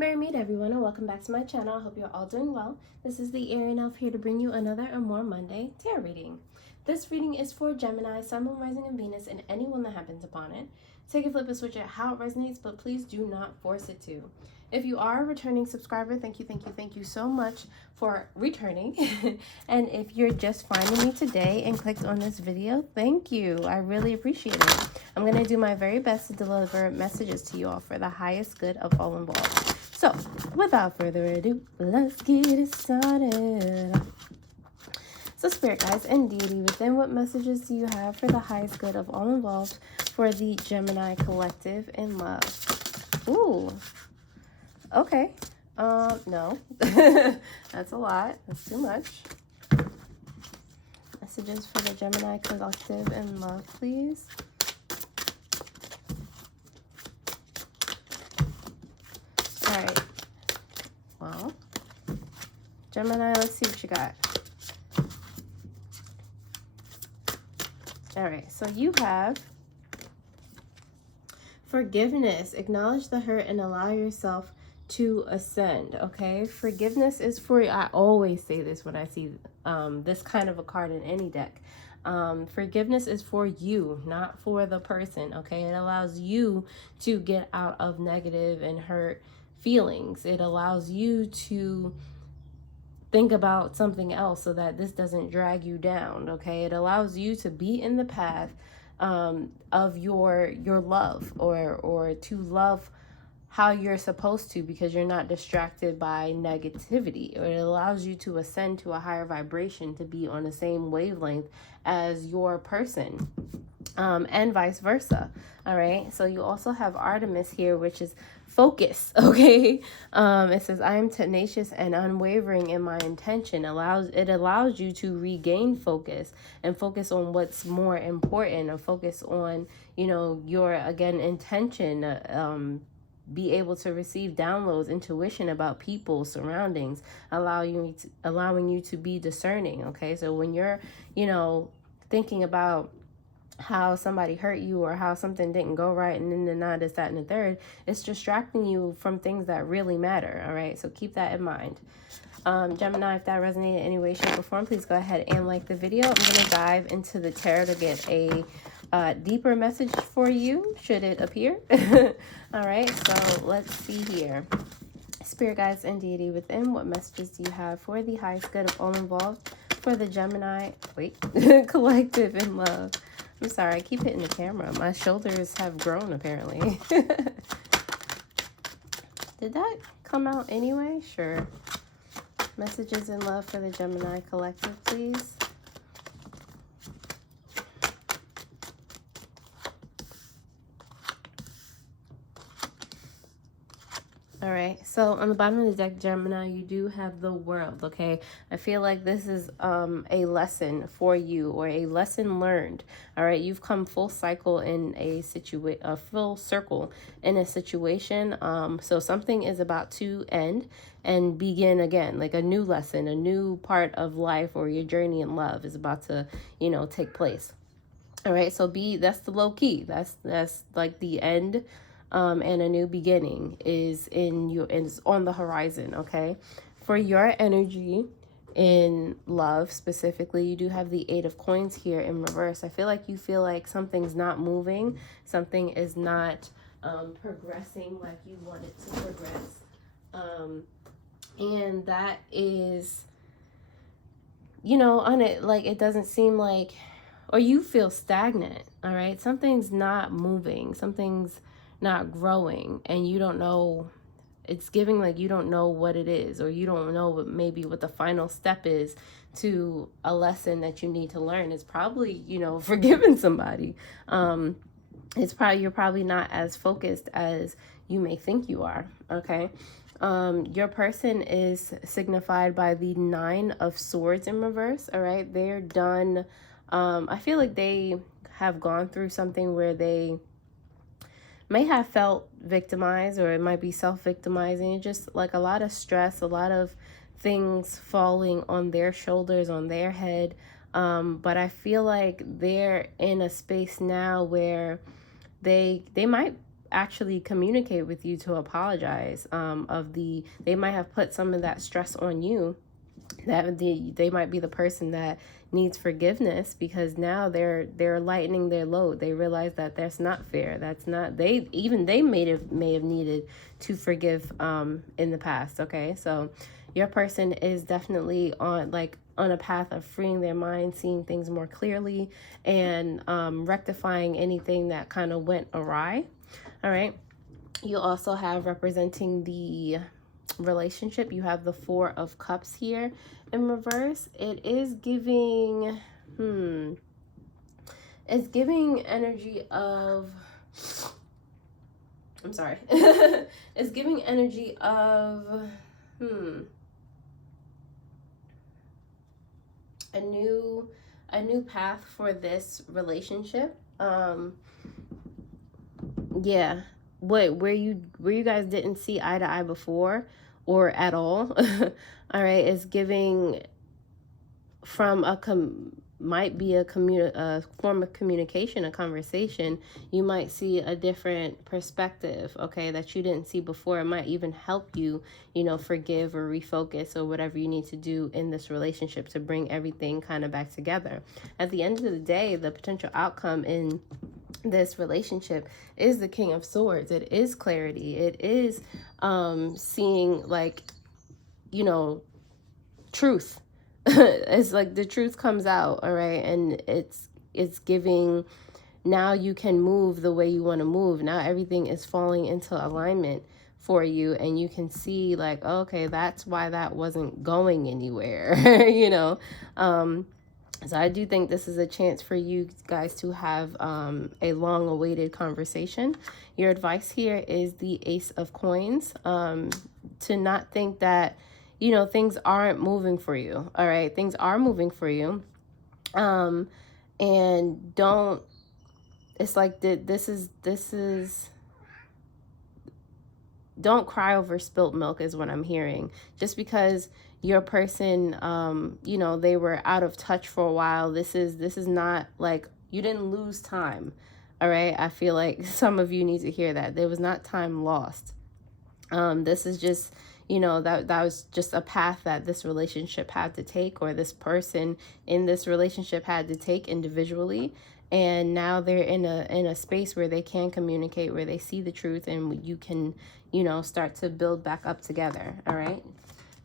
Merry meet everyone, and welcome back to my channel. I hope you're all doing well. This is the Arian Elf here to bring you another Amor Monday tarot reading. This reading is for Gemini, Sun, Moon, Rising, and Venus, and anyone that happens upon it. Take a flip and switch it how it resonates, but please do not force it to. If you are a returning subscriber, thank you so much for returning. And if you're just finding me today and clicked on this video, thank you. I really appreciate it. I'm going to do my very best to deliver messages to you all for the highest good of all involved. So, without further ado, let's get it started. So, Spirit Guides and Deity within, what messages do you have for the highest good of all involved for the Gemini collective in love? Ooh. Okay. No. That's a lot. That's too much. Messages for the Gemini collective in love, please. All right. Well, Gemini, let's see what you got. All right. So you have forgiveness. Acknowledge the hurt and allow yourself to ascend. Okay, forgiveness is for, I always say this when I see this kind of a card in any deck. Forgiveness is for you, not for the person. Okay, it allows you to get out of negative and hurt feelings. It allows you to think about something else so that this doesn't drag you down. Okay, it allows you to be in the path of your love, or to love how you're supposed to, because you're not distracted by negativity. Or it allows you to ascend to a higher vibration, to be on the same wavelength as your person, and vice versa. All right, so you also have Artemis here, which is focus. Okay, it says, I am tenacious and unwavering in my intention. It allows you to regain focus and focus on what's more important, or focus on, you know, your, again, intention, be able to receive downloads, intuition about people, surroundings, allowing you to be discerning. Okay, so when you're, you know, thinking about how somebody hurt you or how something didn't go right, and then the not this, that, and the third, it's distracting you from things that really matter. All right, so keep that in mind. Gemini, if that resonated in any way, shape, or form, please go ahead and like the video. I'm going to dive into the tarot to get a deeper message for you, should it appear. All right, so let's see here. Spirit Guides and Deity within, what messages do you have for the highest good of all involved for the Gemini collective in love? I'm sorry, I keep hitting the camera. My shoulders have grown, apparently. Did that come out anyway? Sure. Messages in love for the Gemini collective, please. All right, so on the bottom of the deck, Gemini, you do have the World. Okay, I feel like this is a lesson for you, or a lesson learned. All right, you've come full cycle in a full circle in a situation. So something is about to end and begin again, like a new lesson, a new part of life, or your journey in love is about to, you know, take place. All right, so that's the low key. That's like the end. And a new beginning is on the horizon. Okay, for your energy in love specifically, you do have the 8 of Coins here in reverse. I feel like something's not moving, something is not progressing like you want it to progress, and that is, you know, on it, like it doesn't seem like, or you feel stagnant. All right, something's not moving, something's not growing, and you don't know, it's giving like you don't know what it is, or you don't know what the final step is to a lesson that you need to learn. It's probably, you know, forgiving somebody. You're probably not as focused as you may think you are. Okay, your person is signified by the 9 of Swords in reverse. All right, they're done. I feel like they have gone through something where they may have felt victimized, or it might be self-victimizing. Just like a lot of stress, a lot of things falling on their shoulders, on their head. But I feel like they're in a space now where they might actually communicate with you to apologize. They might have put some of that stress on you, that they might be the person that needs forgiveness, because now they're lightening their load. They realize that that's not fair. That's not, they may have needed to forgive in the past. Okay, so your person is definitely on a path of freeing their mind, seeing things more clearly, and rectifying anything that kind of went awry. All right, you also have, representing the relationship, you have the Four of Cups here in reverse. It is giving it's giving energy of, I'm sorry, it's giving energy of a new path for this relationship. Yeah, where you guys didn't see eye to eye before, or at all. All right, it's giving from might be a form of communication, a conversation. You might see a different perspective, okay, that you didn't see before. It might even help you, forgive or refocus or whatever you need to do in this relationship to bring everything kind of back together. At the end of the day, the potential outcome in this relationship is the King of Swords. It is clarity. It is seeing, truth. It's like the truth comes out, all right, and it's giving, now you can move the way you want to move. Now everything is falling into alignment for you, and you can see, like, okay, that's why that wasn't going anywhere. So I do think this is a chance for you guys to have a long-awaited conversation. Your advice here is the Ace of Coins, to not think that, things aren't moving for you. All right, things are moving for you. And don't, it's like this is don't cry over spilt milk is what I'm hearing. Just because your person, they were out of touch for a while, this is not like you didn't lose time. All right, I feel like some of you need to hear that. There was not time lost. This is just, that was just a path that this relationship had to take, or this person in this relationship had to take individually. And now they're in a space where they can communicate, where they see the truth, and you can, start to build back up together. All right.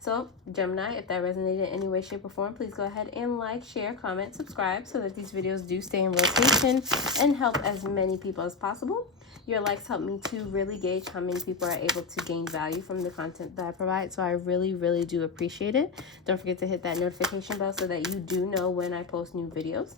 So Gemini, if that resonated in any way, shape, or form, please go ahead and like, share, comment, subscribe, so that these videos do stay in rotation and help as many people as possible. Your likes help me to really gauge how many people are able to gain value from the content that I provide. So I really, really do appreciate it. Don't forget to hit that notification bell so that you do know when I post new videos.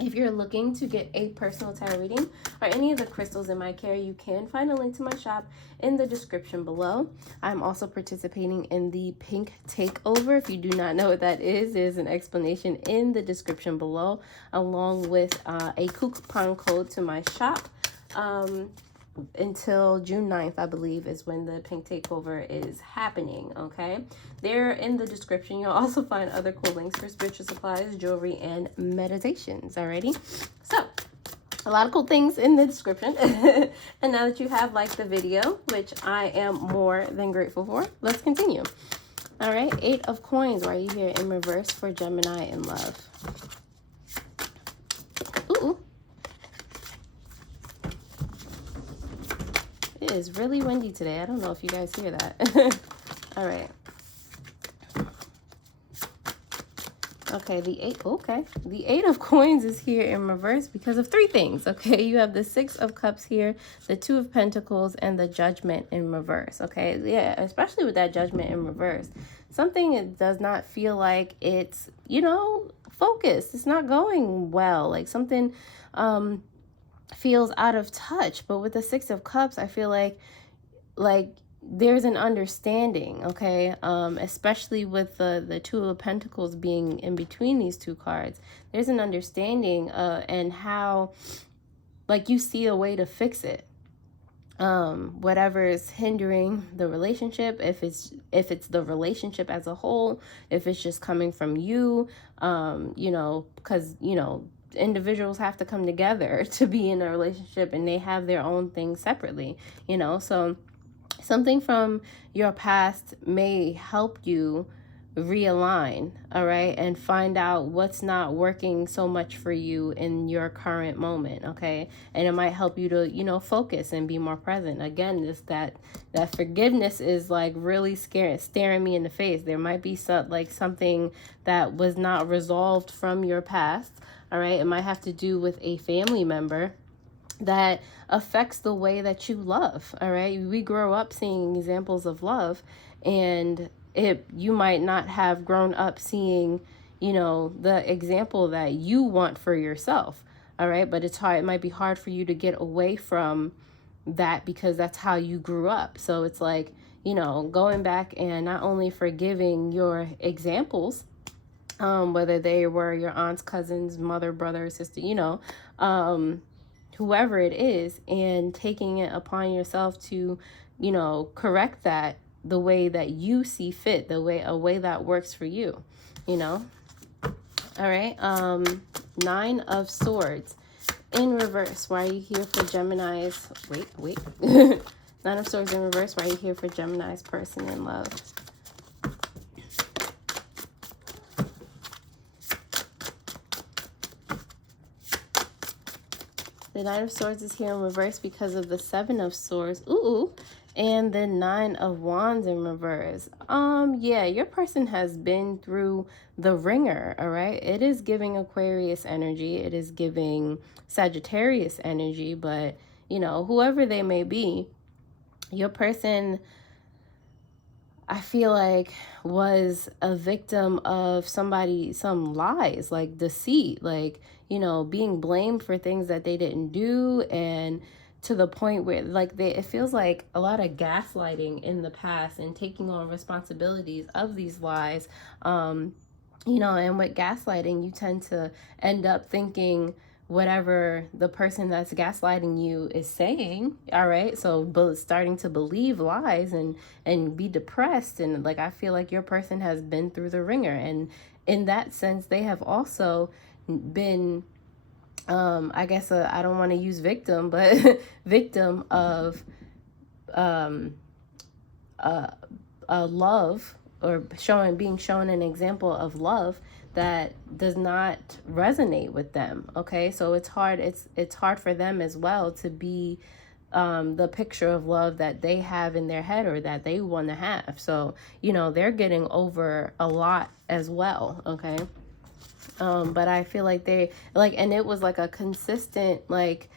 If you're looking to get a personal tarot reading or any of the crystals in my care, you can find a link to my shop in the description below. I'm also participating in the pink takeover. If you do not know what that is, there's an explanation in the description below, along with a coupon code to my shop. Until June 9th, I believe, is when the pink takeover is happening. Okay, there in the description you'll also find other cool links for spiritual supplies, jewelry, and meditations. Alrighty, so a lot of cool things in the description. And now that you have liked the video, which I am more than grateful for, let's continue. All right, 8 of Coins. Why are you here in reverse for Gemini in love? Ooh. It is really windy today. I don't know if you guys hear that. All right. Okay, the 8 of Coins is here in reverse because of 3 things. Okay, you have the 6 of Cups here, the 2 of Pentacles, and the Judgment in reverse. Okay, yeah, especially with that Judgment in reverse. Something, it does not feel like it's, focused. It's not going well. Like something feels out of touch. But with the 6 of Cups, I feel like there's an understanding, okay? Especially with the 2 of Pentacles being in between these 2 cards. There's an understanding and how, you see a way to fix it. Whatever is hindering the relationship, if it's the relationship as a whole, if it's just coming from you, because, individuals have to come together to be in a relationship, and they have their own things separately, you know. So something from your past may help you realign, all right, and find out what's not working so much for you in your current moment, okay? And it might help you to, you know, focus and be more present. Again, this that forgiveness is like really staring me in the face. There might be something that was not resolved from your past, all right? It might have to do with a family member that affects the way that you love, all right? We grow up seeing examples of love, and you might not have grown up seeing, you know, the example that you want for yourself, all right? But it's hard. It might be hard for you to get away from that because that's how you grew up. So it's like, you know, going back and not only forgiving your examples, whether they were your aunts, cousins, mother, brother, sister, you know, whoever it is, and taking it upon yourself to, you know, correct that the way that you see fit, a way that works for you, you know. All right. 9 of Swords in reverse. Why are you here for Gemini's? Wait. 9 of Swords in reverse. Why are you here for Gemini's person in love? The 9 of Swords is here in reverse because of the 7 of Swords. Ooh. And the 9 of Wands in reverse. Yeah, your person has been through the ringer, all right? It is giving Aquarius energy. It is giving Sagittarius energy. But, you know, whoever they may be, your person, I feel like, was a victim of some lies, like deceit, like, you know, being blamed for things that they didn't do, and to the point where like it feels like a lot of gaslighting in the past and taking on responsibilities of these lies. You know, and with gaslighting, you tend to end up thinking whatever the person that's gaslighting you is saying, all right? So starting to believe lies and be depressed. And like, I feel like your person has been through the ringer. And in that sense, they have also been, I guess, I don't want to use victim, but victim of a love, or being shown an example of love that does not resonate with them. Okay, so it's hard for them as well to be the picture of love that they have in their head, or that they want to have. So, you know, they're getting over a lot as well. Okay. But I feel like and it was like a consistent, like,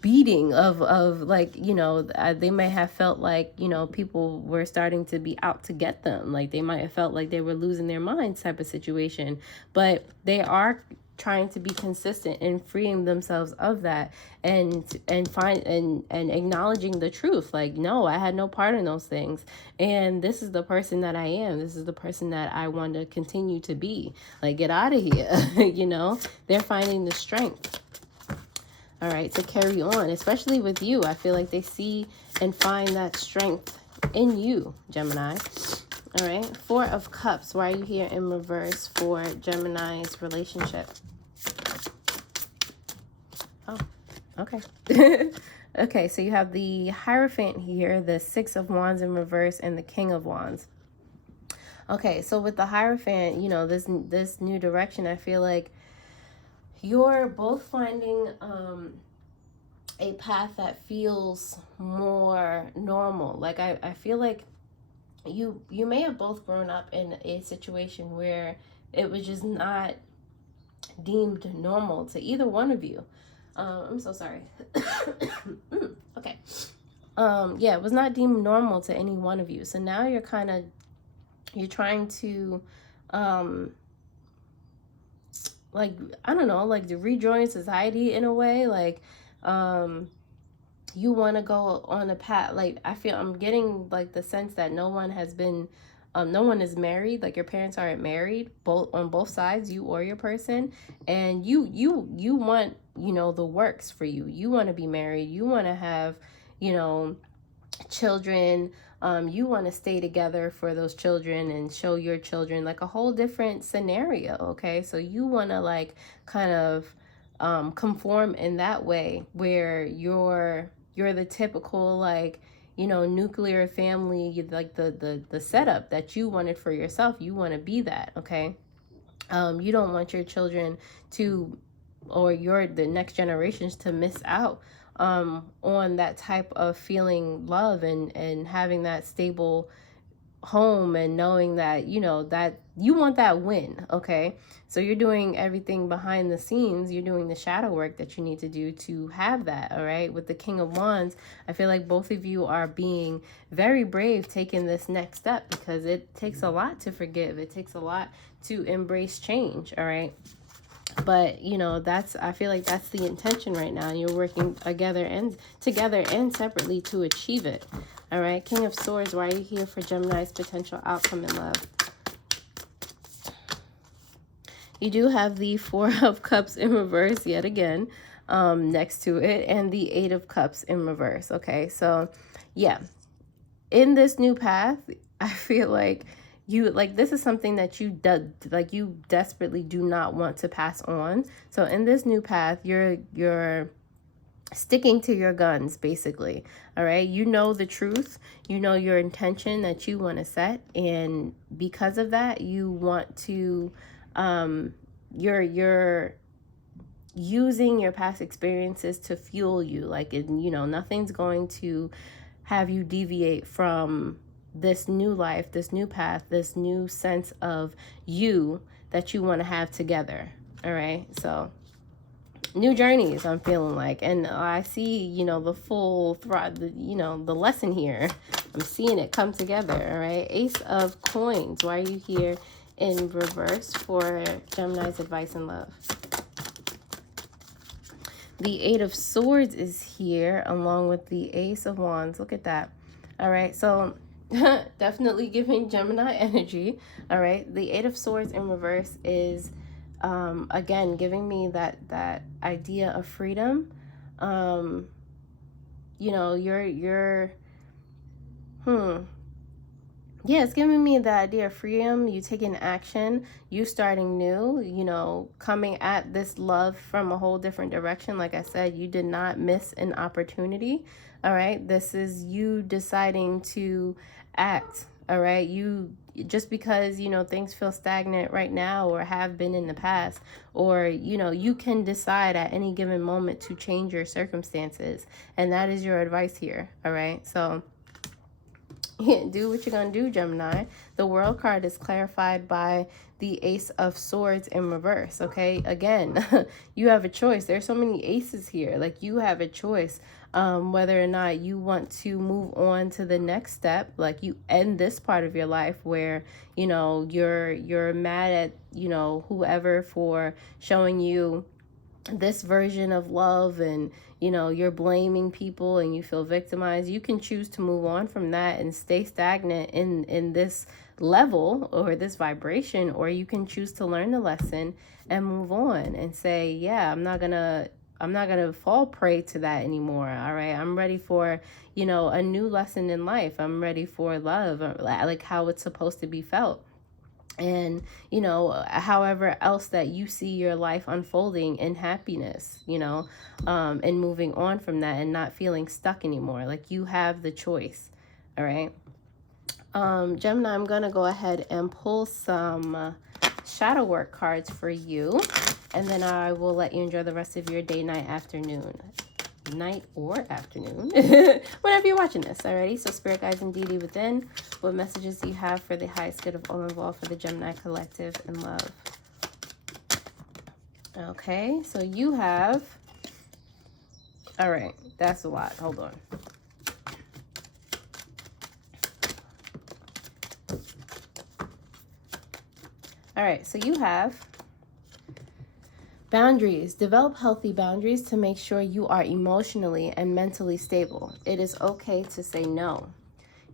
beating of like, you know, they may have felt like, you know, people were starting to be out to get them. Like, they might have felt like they were losing their minds type of situation, but they are trying to be consistent in freeing themselves of that, and acknowledging the truth. Like, no, I had no part in those things, and this is the person that I am. This is the person that I want to continue to be. Like, get out of here. You know, they're finding the strength, all right, to carry on, especially with you. I feel like they see and find that strength in you, Gemini. All right, 4 of Cups. Why are you here in reverse for Gemini's relationship? Oh, okay. Okay, so you have the Hierophant here, the 6 of Wands in reverse, and the King of Wands. Okay, so with the Hierophant, you know, this new direction, I feel like you're both finding a path that feels more normal. Like, I feel like you may have both grown up in a situation where it was just not deemed normal to either one of you. I'm so sorry. Okay. Yeah, it was not deemed normal to any one of you. So now you're trying to, like, I don't know, like, to rejoin society in a way. Like, you want to go on a path. Like, I'm getting like the sense that no one has been, no one is married. Like, your parents aren't married, on both sides, you or your person. And you want, you know, the works for you. You want to be married. You want to have, you know, children. You want to stay together for those children and show your children like a whole different scenario. Okay, so you want to like kind of conform in that way, where you're the typical, like, you know, nuclear family, like the setup that you wanted for yourself. You want to be that. Okay, you don't want your children to, or the next generations to miss out on that type of feeling love and having that stable home, and knowing that, you know, that you want that win. Okay, so you're doing everything behind the scenes. You're doing the shadow work that you need to do to have that. All right, with the King of Wands, I feel like both of you are being very brave taking this next step, because it takes a lot to forgive. It takes a lot to embrace change. All right, but you know, I feel like that's the intention right now. You're working together and separately to achieve it. All right, King of Swords, why are you here for Gemini's potential outcome in love? You do have the Four of Cups in reverse yet again next to it, and the Eight of Cups in reverse. Okay, so yeah, in this new path, I feel like this is something that you desperately do not want to pass on. So in this new path, you're sticking to your guns, basically. All right, you know the truth, you know your intention that you want to set, and because of that, you want to you're using your past experiences to fuel you. Like, you know, nothing's going to have you deviate from this new life, this new path, this new sense of you that you want to have together. All right, so new journeys, I'm feeling like, and I see, you know, the full you know, the lesson here. I'm seeing it come together. All right, Ace of Coins, why are you here in reverse for Gemini's advice in love? The Eight of Swords is here along with the Ace of Wands. Look at that. All right, so definitely giving Gemini energy. All right, the Eight of Swords in reverse is again giving me that idea of freedom. You know, yeah, it's giving me the idea of freedom, you taking action, you starting new, you know, coming at this love from a whole different direction. Like I said, you did not miss an opportunity. All right, this is you deciding to act. All right, you, just because, you know, things feel stagnant right now or have been in the past, or, you know, you can decide at any given moment to change your circumstances, and that is your advice here. All right, so yeah, do what you're gonna do, Gemini. The World card is clarified by the Ace of Swords in reverse. Okay, again, you have a choice. There's so many aces here. Like, you have a choice whether or not you want to move on to the next step. Like, you end this part of your life where, you know, you're mad at, you know, whoever for showing you this version of love, and, you know, you're blaming people and you feel victimized. You can choose to move on from that and stay stagnant in this level or this vibration, or you can choose to learn the lesson and move on and say, yeah, I'm not gonna fall prey to that anymore. All right, I'm ready for, you know, a new lesson in life. I'm ready for love, like how it's supposed to be felt. And, you know, however else that you see your life unfolding in happiness, you know, and moving on from that and not feeling stuck anymore. Like, you have the choice. All right. Gemini, I'm going to go ahead and pull some shadow work cards for you, and then I will let you enjoy the rest of your day, night, afternoon. Night or afternoon, whenever you're watching this. Alrighty, so spirit guides and deity within, what messages do you have for the highest good of all involved for the Gemini collective in love? Okay, so you have, all right, that's a lot. Hold on. All right, so you have boundaries. Develop healthy boundaries to make sure you are emotionally and mentally stable. It is okay to say no.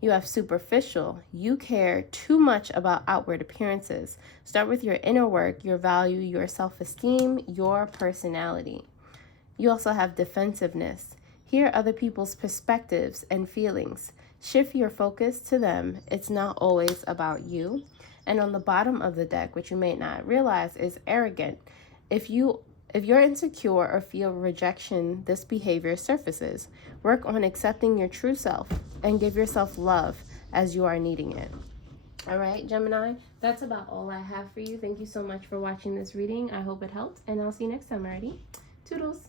You have superficial. You care too much about outward appearances. Start with your inner work, your value, your self-esteem, your personality. You also have defensiveness. Hear other people's perspectives and feelings. Shift your focus to them. It's not always about you. And on the bottom of the deck, which you may not realize, is arrogant. If you're insecure or feel rejection, this behavior surfaces. Work on accepting your true self and give yourself love as you are needing it. All right, Gemini, that's about all I have for you. Thank you so much for watching this reading. I hope it helped, and I'll see you next time, alrighty? Toodles.